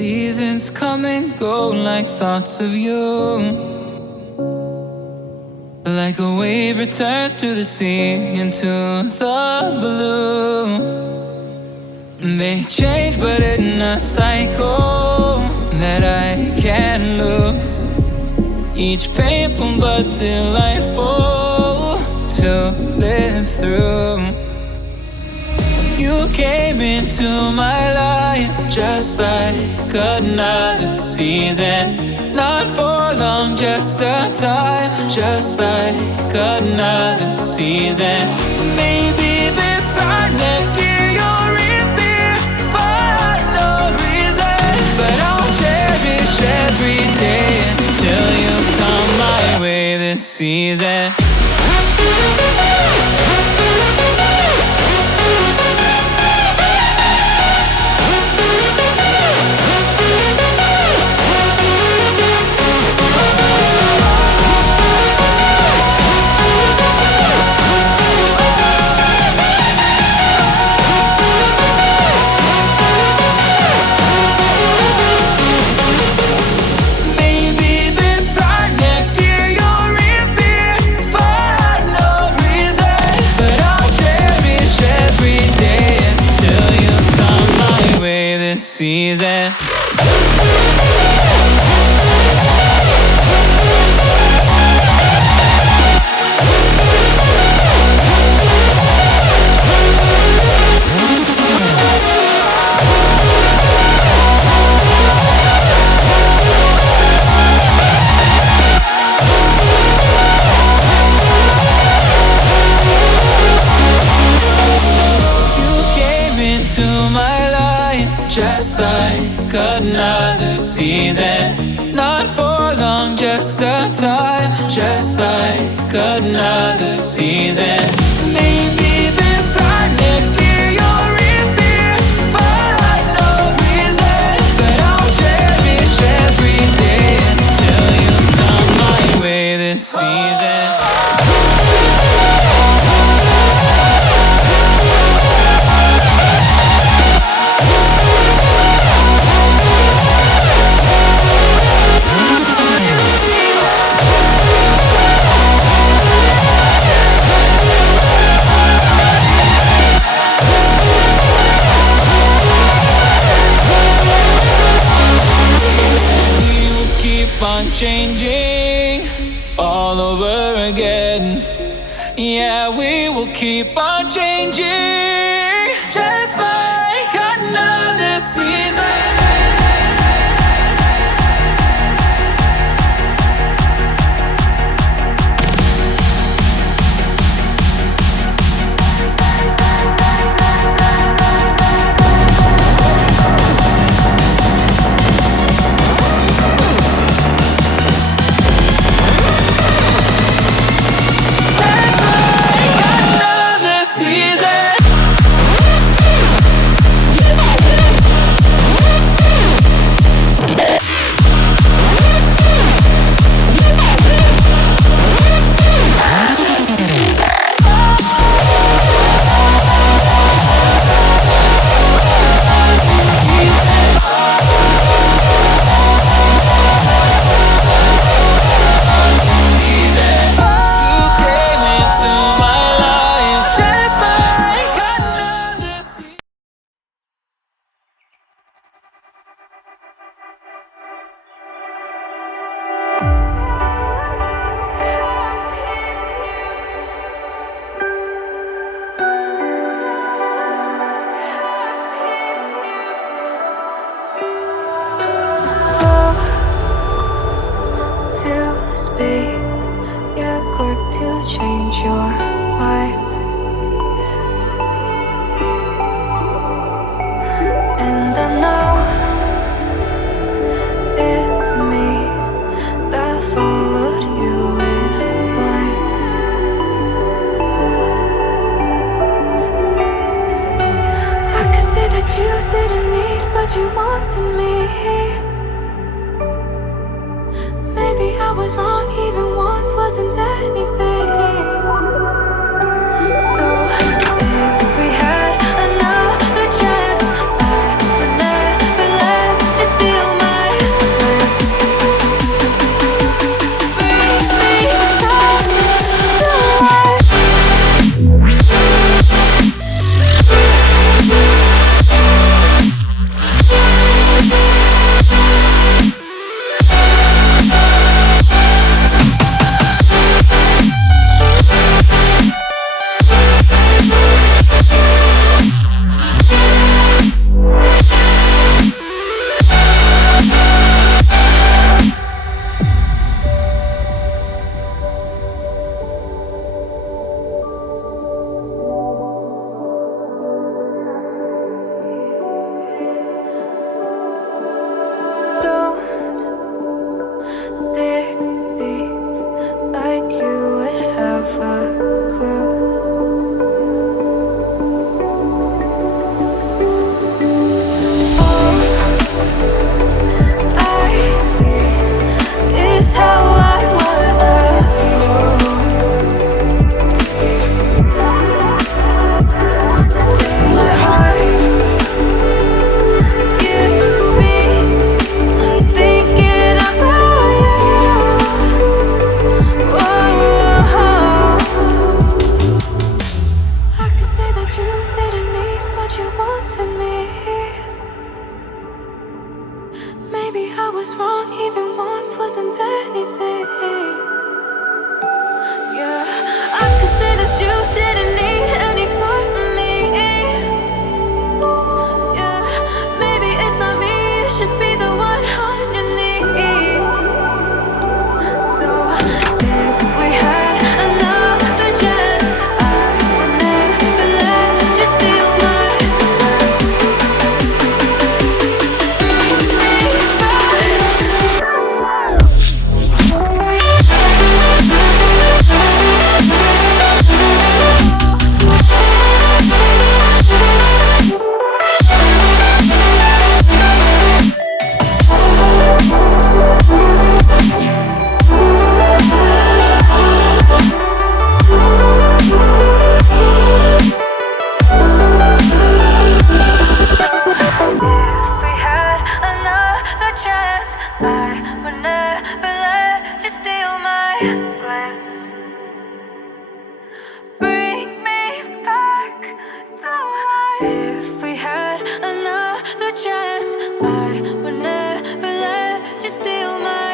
Seasons come and go like thoughts of you. Like a wave returns to the sea into the blue. They change but in a cycle that I can't lose. Each painful but delightful to live through. You came into my life just like another season. Not for long, just a time, just like another season. Maybe this time next year you'll reappear for no reason. But I'll cherish every day until you come my way this season. Season. Just like another season. Not for long, just a time. Just like another season. Maybe this time next year you'll reappear for no reason. But I'll cherish every day until you come my way this season. On changing all over again. Yeah, we will keep on changing just like another season. Season.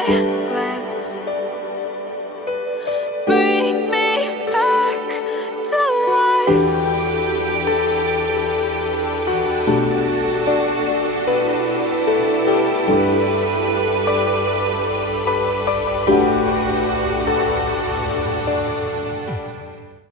silence. Bring me back to life.